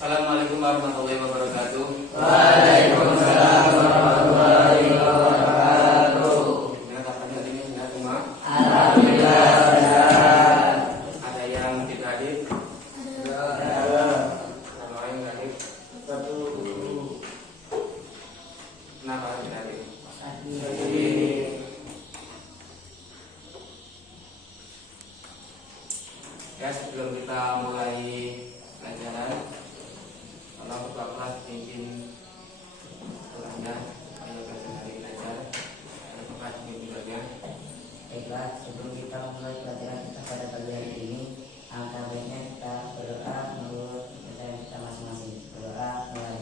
Assalamualaikum warahmatullahi wabarakatuh. Waalaikumsalam warahmatullahi wabarakatuh. Gimana kabarnya hari ini? Sehat semua? Alhamdulillah sehat. Ada yang tidak hadir? Ada. Kalau yang tidak hadir, Satu. kenapa tidak hadir? Ya, sebelum kita mulai pelajaran, kalau ketua kelas pimpin Anda, ayo belajar hari belajar. Ada kelas pimpinannya. Baiklah, sebelum kita mulai pelajaran kita pada pagi hari ini, alangkah baiknya kita berdoa menurut kepercayaan kita masing-masing. Berdoa mulai.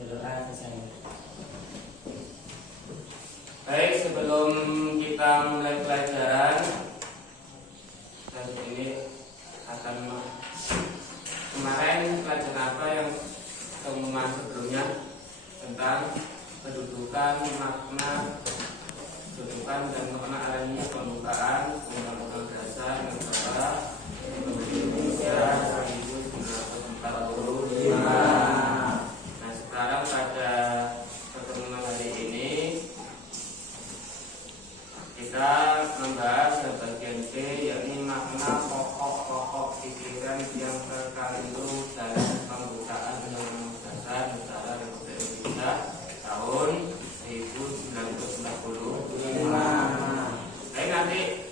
Berdoa selesai. Baik, sebelum kita mulai pelajaran, dan ini akan kemarin pelajaran apa yang pengumuman sebelumnya tentang kedudukan, makna, kedudukan dan makna alamiah pembukaan Undang-Undang Dasar Negara Republik Indonesia 1945. Nah, sekarang pada pertemuan hari ini kita membahas bagian B, yakni makna pokok-pokok pikiran yang terkandung dalam pembukaan Undang-Undang Dasar Negara Republik Indonesia tahun 1945.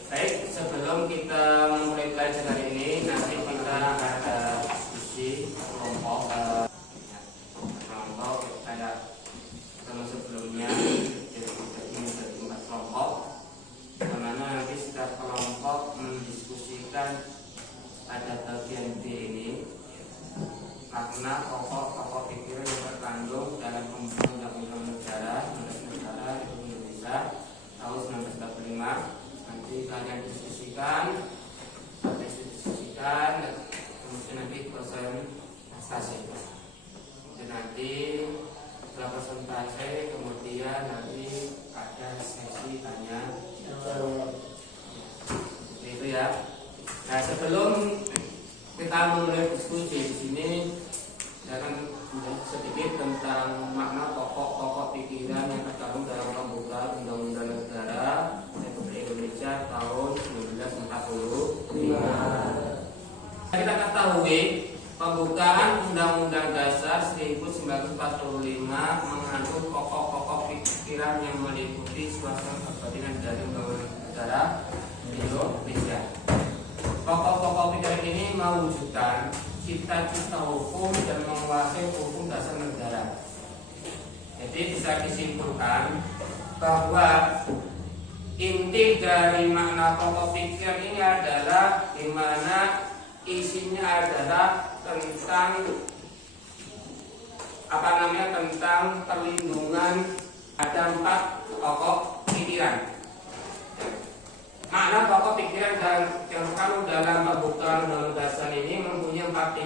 Baik, sebelum kita memulai pelajaran hari ini, nanti kita ada diskusi kelompok kayak sama sebelumnya, jadi menjadi 4 kelompok, dimana nanti setiap kelompok mendiskusikan pada bagian B ini makna pokok-pokok pikiran yang terkandung dalam Undang-Undang Negara Republik Indonesia tahun 1945. Nanti kalian diskusikan, kemudian nanti presentasi. Dan nanti setelah presentasi, kemudian nanti ada sesi tanya jawab. Seperti itu ya. Nah, sebelum kita mulai diskusi di sini, saya akan sedikit tentang makna pokok-pokok pikiran yang terkandung dalam pembukaan Undang-Undang Negara Republik Indonesia tahun 1945. Kita ketahui pembukaan Undang-Undang Dasar 1945 mengandung pokok-pokok pikiran yang meliputi suasana kebatinan dari Undang-Undang Negara Indonesia. Pokok-pokok pikiran ini mewujudkan cita-cita hukum dan menguasai hukum dasar negara. Jadi bisa disimpulkan bahwa inti dari makna pokok pikiran ini adalah di mana isinya adalah tentang tentang perlindungan. Ada 4 pokok pikiran. Makna pokok pikiran dan yang terkandung dalam pembukaan Undang-Undang Dasar ini mempunyai 4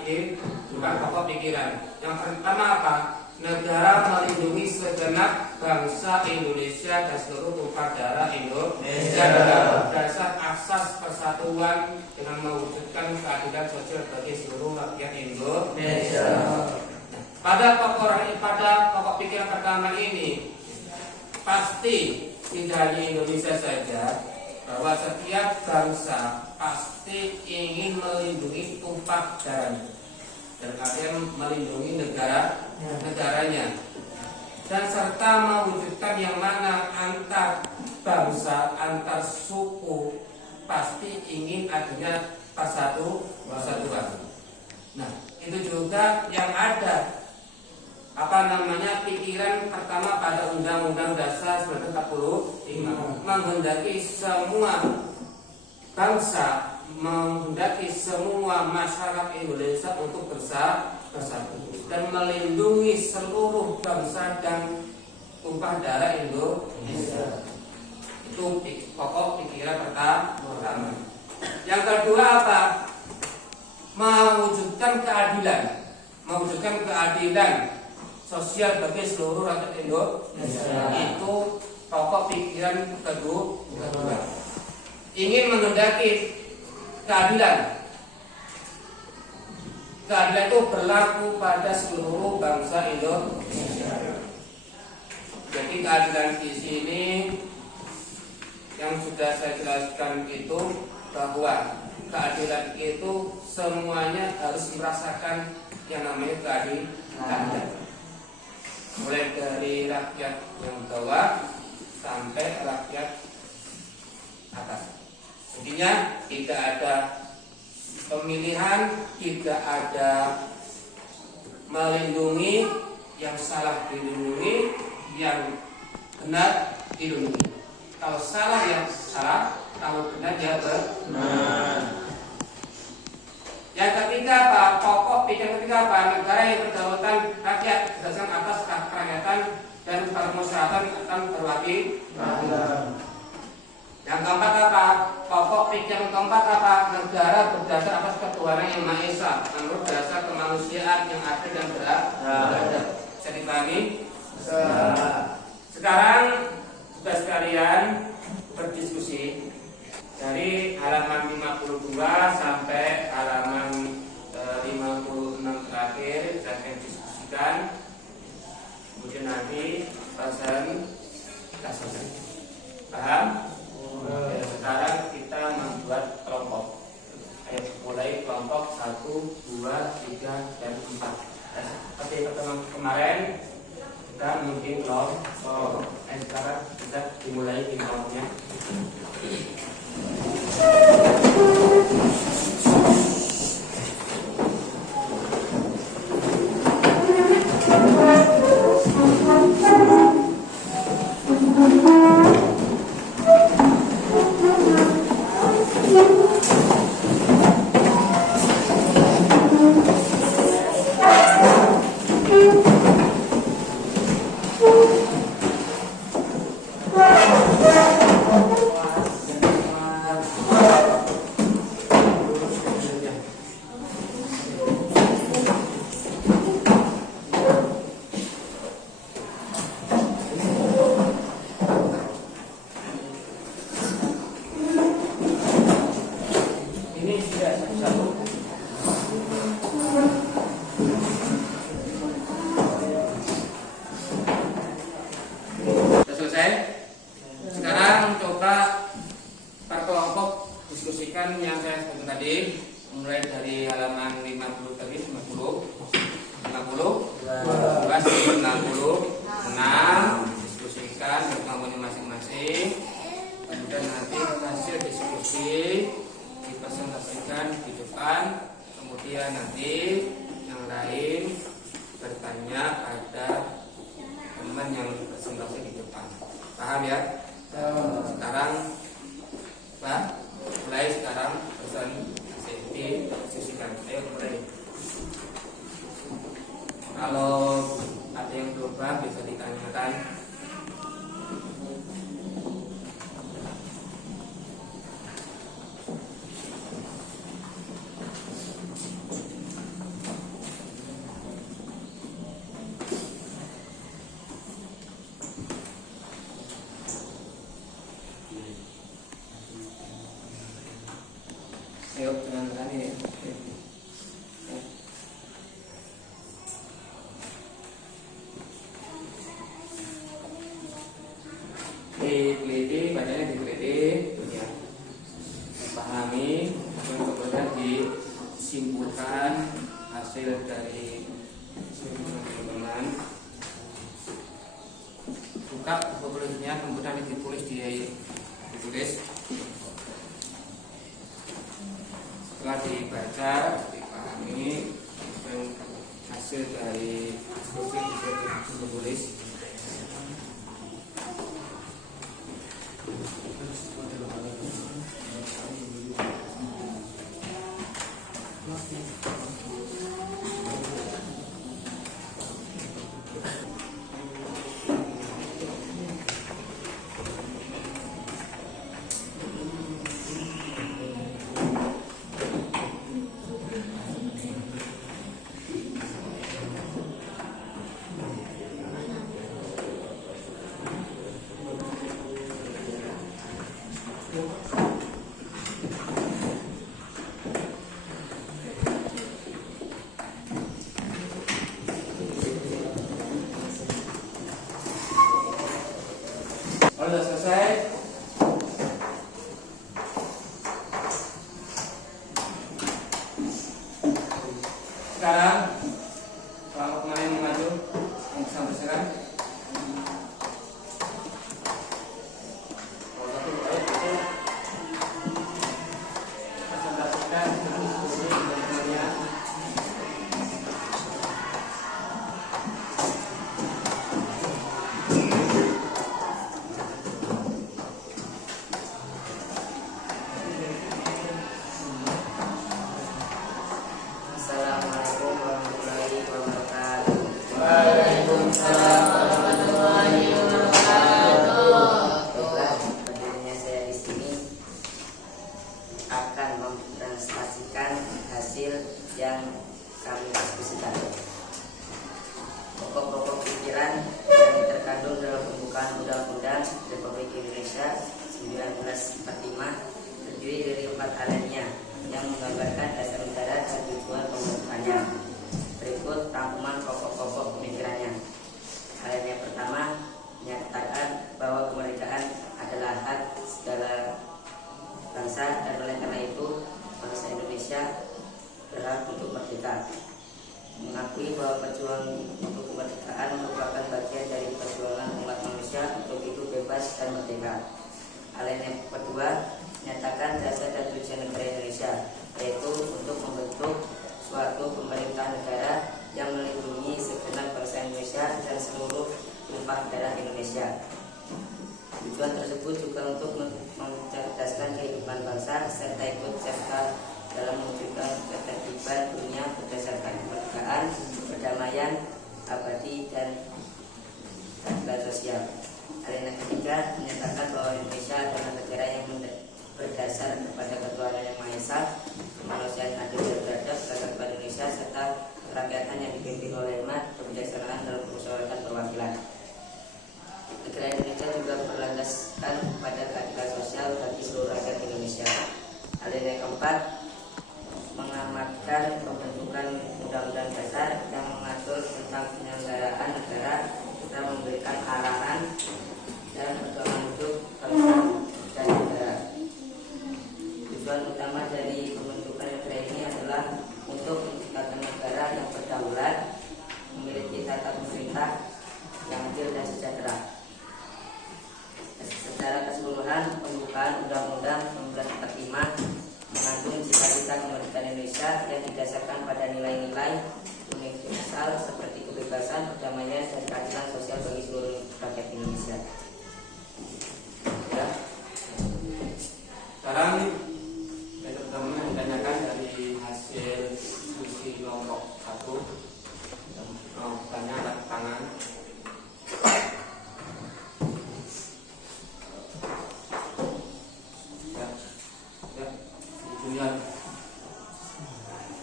pokok pikiran. Yang pertama apa? Negara melindungi segenap bangsa Indonesia dan seluruh tumpah darah Indonesia dalam dasar asas persatuan dengan mewujudkan keadilan sosial bagi seluruh rakyat Indonesia. Pada pokok pikiran pertama ini pasti tidak hanya Indonesia saja, bahwa setiap bangsa pasti ingin melindungi tumpah darahnya dan akan melindungi negaranya, dan serta mewujudkan yang mana antar bangsa, antar suku pasti ingin adanya persatuan. Nah, itu juga yang ada pikiran pertama pada Undang-Undang Dasar 1945, menghendaki semua bangsa, menghendaki semua masyarakat Indonesia untuk bersatu dan melindungi seluruh bangsa dan tumpah darah Indonesia. Itu pokok pikiran pertama. Yang kedua apa? Mewujudkan keadilan sosial bagi seluruh rakyat Indonesia. Itu pokok pikiran kedua. ingin menghendaki keadilan. Keadilan itu berlaku pada seluruh bangsa Indonesia. Jadi keadilan di sini yang sudah saya jelaskan itu bahwa keadilan itu semuanya harus merasakan yang namanya keadilan. Mulai dari rakyat yang bawah sampai rakyat atas. Intinya tidak ada pemilihan, tidak ada melindungi, yang salah dilindungi, yang benar dilindungi. Kalau salah ya salah, kalau benar ya benar. Yang ketiga apa? Pokok yang ketiga apa? Negara yang berkedaulatan rakyat berdasarkan atas kerakyatan dan permusyawaratan akan perwakilan. Yang keempat apa? Pokok yang keempat apa? Negara berdasar atas ketuhanan yang Maha Esa menurut dasar kemanusiaan yang adil dan beradab. Bisa dipahami? Sekarang sudah sekalian berdiskusi dari halaman 52 sampai halaman 56 terakhir saya akan diskusikan. Kemudian nanti pasang kita selesai. Paham? Sekarang kita membuat kelompok. Ayo mulai kelompok 1, 2, 3, dan 4. Seperti pertemuan kemarin kita mungkin kelompok. Sekarang kita dimulai kelompoknya. Diteliti, bacanya diteliti, ya. Pahami, kemudian disimpulkan hasil dari teman-teman. Buka buku-bukunya, kemudian ditulis ditulis. Setelah dibaca, dipahami, dan hasil dari diskusi bisa ditulis. sekarang kalau kemarin maju yang bersangkutan. Presentasikan diskusi teman-temannya. Assalamualaikum warahmatullahi wabarakatuh. Waalaikumsalam warahmatullahi wabarakatuh. Baiklah, berdirinya saya di sini akan mempresentasikan hasil yang kami diskusikan. Pokok-pokok pikiran yang terkandung dalam pembukaan Undang-Undang Republik Indonesia 1945 terdiri dari 4 alinea yang menggambarkan dasar negara dan tujuan pembentukannya. Berikut rangkuman pokok-pokok pemikirannya. Alinea pertama menyatakan bahwa kemerdekaan adalah hak segala bangsa dan oleh karena itu bangsa Indonesia berhak untuk merdeka. Mengakui bahwa perjuangan untuk kemerdekaan merupakan bagian dari perjuangan umat manusia untuk hidup bebas dan merdeka. Alinea kedua menyatakan dasar dan tujuan negara Indonesia, yaitu untuk membentuk suatu pemerintah negara yang melindungi segenap bangsa Indonesia dan seluruh tumpah darah Indonesia. Tujuan tersebut juga untuk mencerdaskan kehidupan bangsa serta ikut serta dalam mewujudkan ketertiban dunia berdasarkan kemerdekaan, perdamaian, abadi dan keadilan sosial. Alinea ketiga menyatakan bahwa Indonesia adalah negara yang berdasar kepada ketuhanan yang Maha Esa, kemanusiaan adil dan beradab, ketertiban Indonesia serta kerakyatan yang dipimpin oleh hikmat, kebijaksanaan dalam permusyawaratan perwakilan. Negara Indonesia juga berlandaskan pada keadilan sosial bagi seluruh rakyat Indonesia. Alinea keempat mengamatkan pembentukan undang-undang dasar yang mengatur tentang penyelenggaraan negara serta memberikan arahan dan pedoman hidup bangsa dan negara. Tujuan utama dari pembentukan negara ini adalah untuk menciptakan negara yang berdaulat, memiliki tata pemerintah yang adil dan sejahtera. Secara keseluruhan, pembukaan Undang-Undang 1945 mengandung cita-cita kemerdekaan Indonesia yang didasarkan pada nilai-nilai universal seperti kebebasan, perdamaian, dan keadilan sosial bagi seluruh rakyat Indonesia. Ya. Sekarang teman-teman ditanyakan dari hasil diskusi kelompok 1. Tanya angkat tangan.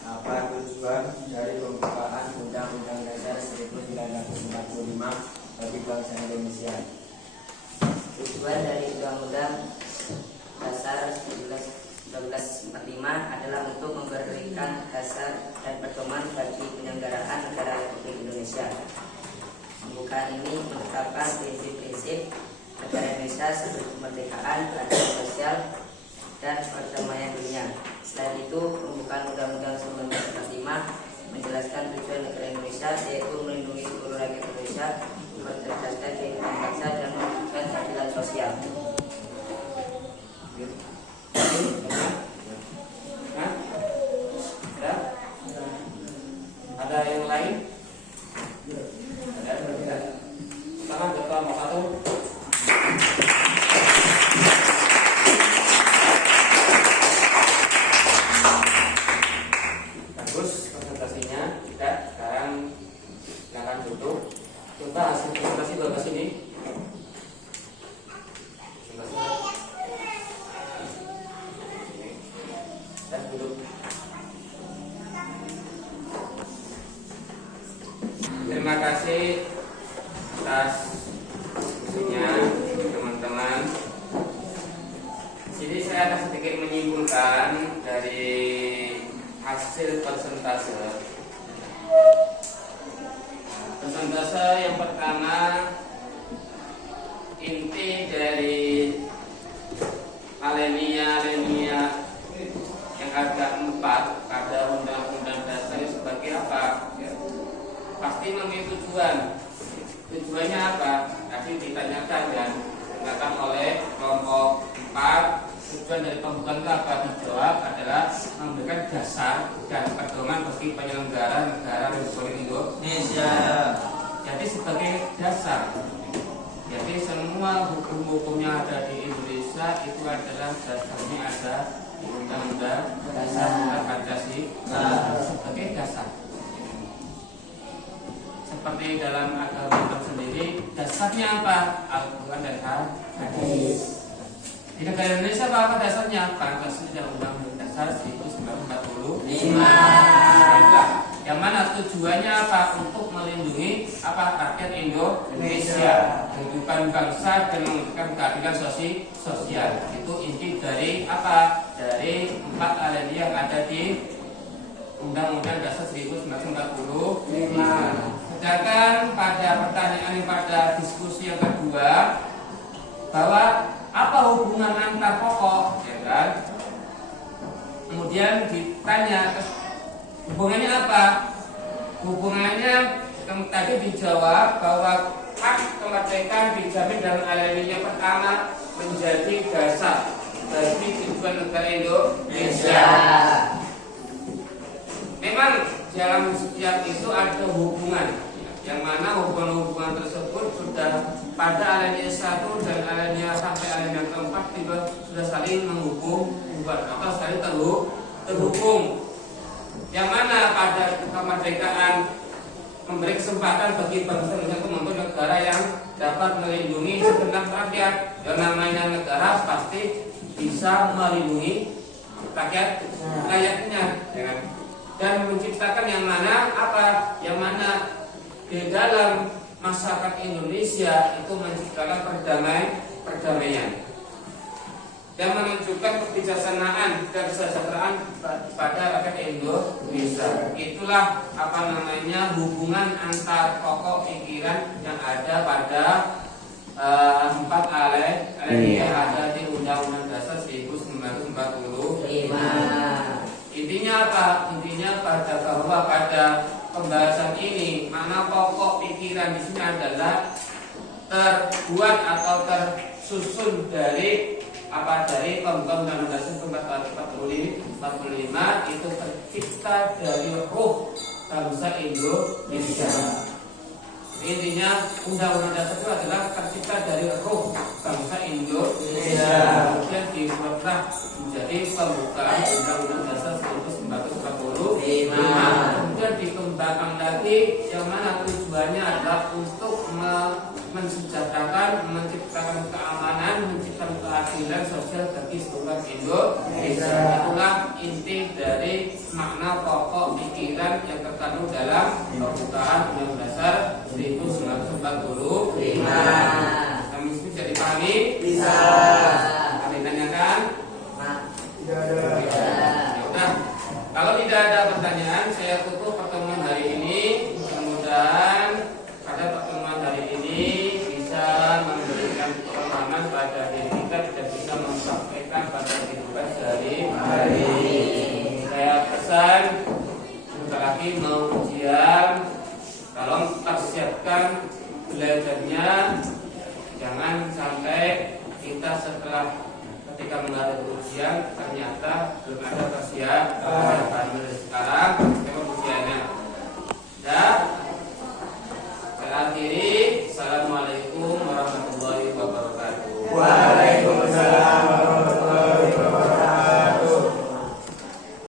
Apa tujuan dari pembukaan Undang-Undang Dasar 1945 bagi bangsa Indonesia? Tujuan dari Undang-Undang Dasar 1945 adalah untuk memberikan dasar dan pedoman bagi penyelenggaraan negara Republik Indonesia. Pembukaan ini menetapkan prinsip-prinsip negara Indonesia seperti kemerdekaan, keadilan sosial, dan perdamaian dunia. Selain itu, pembukaan Undang-Undang 1945 menjelaskan tujuan negara Indonesia, yaitu melindungi seluruh rakyat Indonesia, mencerdaskan kehidupan bangsa, dan mewujudkan keadilan sosial. Ada yang lain? Ada. Tangan ketua nomor 1. Bagus presentasinya. Tidak. Sekarang silakan duduk. Coba hasil presentasi bagus ini. Dan duduk. Terima kasih atas diskusinya teman-teman. Jadi saya akan sedikit menyimpulkan dari hasil persentase. Persentase yang pertama, inti dari alinea yang ada 4 pada Undang-Undang Dasar sebagai apa? pasti memiliki tujuan. Tujuannya apa? Tadi ditanyakan dan dikatakan oleh kelompok 4. Tujuan dari pembukaan itu apa? Dijawab adalah memberikan dasar dan pedoman bagi penyelenggara negara Republik Indonesia. Jadi sebagai dasar. Jadi semua hukum-hukum yang ada di Indonesia itu adalah dasarnya ada di Undang-Undang Dasar Pancasila sebagai dasar. Seperti dalam agama sendiri, dasarnya apa? Al-Quran dan Hadis. Di negara Indonesia apa dasarnya? Pancasila dan Undang-Undang Dasar 1945. Itulah. Yang mana tujuannya apa? Untuk melindungi apa rakyat Indonesia, kehidupan bangsa dan memberikan keadilan sosial. Itu inti dari apa? Dari 4 alinea yang ada di Undang-Undang Dasar 1945. Sedangkan pada pertanyaan yang pada diskusi yang kedua, bahwa apa hubungan antar pokok, ya kan? Kemudian ditanya hubungannya apa? Hubungannya tadi dijawab bahwa hak kemerdekaan dijamin dalam alinea pertama menjadi dasar bagi tujuan negara Indonesia. Memang dalam setiap itu ada hubungan, yang mana hubungan-hubungan tersebut sudah pada alinea 1 dan alinea sampai alinea keempat sudah saling menghubungkan atau saling terhubung. Yang mana pada kemerdekaan memberi kesempatan bagi bangsa untuk membentuk negara yang dapat melindungi segenap rakyat. Yang namanya negara pasti bisa melindungi rakyatnya, ya kan? Dan menciptakan yang mana apa? Yang mana di dalam masyarakat Indonesia itu menciptakan perdamaian dan menunjukkan kebijaksanaan dan kesejahteraan pada rakyat Indonesia. Itulah apa namanya hubungan antar pokok pikiran yang ada pada 4 alinea yang ada di Undang-Undang Dasar 1945. Intinya apa? Intinya bahwa pada pembahasan ini mana pokok pikiran di sini adalah terbuat atau tersusun dari apa? Dari pembukaan Undang-Undang Dasar 1945 itu tercipta dari ruh bangsa Indonesia. Intinya Undang-Undang Dasar itu adalah tercipta dari ruh bangsa Indonesia. Kemudian dibuatlah menjadi pembukaan Undang-Undang Dasar 1945. Kemudian dikembangkan lagi, yang mana tujuannya adalah untuk mensejahterakan, menciptakan keamanan, menciptakan keadilan sosial bagi seluruh Indonesia. Itulah inti dari makna pokok pikiran yang terkandung dalam pembukaan Undang-Undang Dasar 1945. Kami bisa dipahami? Bisa. Kami tanyakan? Tidak ada. Nah, kalau tidak ada pertanyaan, saya tutup pertemuan hari ini. Mudah-mudahan pada pertemuan hari ini bisa memberikan pemahaman pada diri kita dan bisa mempraktekkan pada kehidupan sehari-hari. Saya pesan, sebentar lagi mau ujian, tolong persiapkan belajarnya. Jangan sampai kita setelah ketika menghadapi ujian ternyata belum ada persiapan. Sekarang kita ujiannya. Dan saya akhiri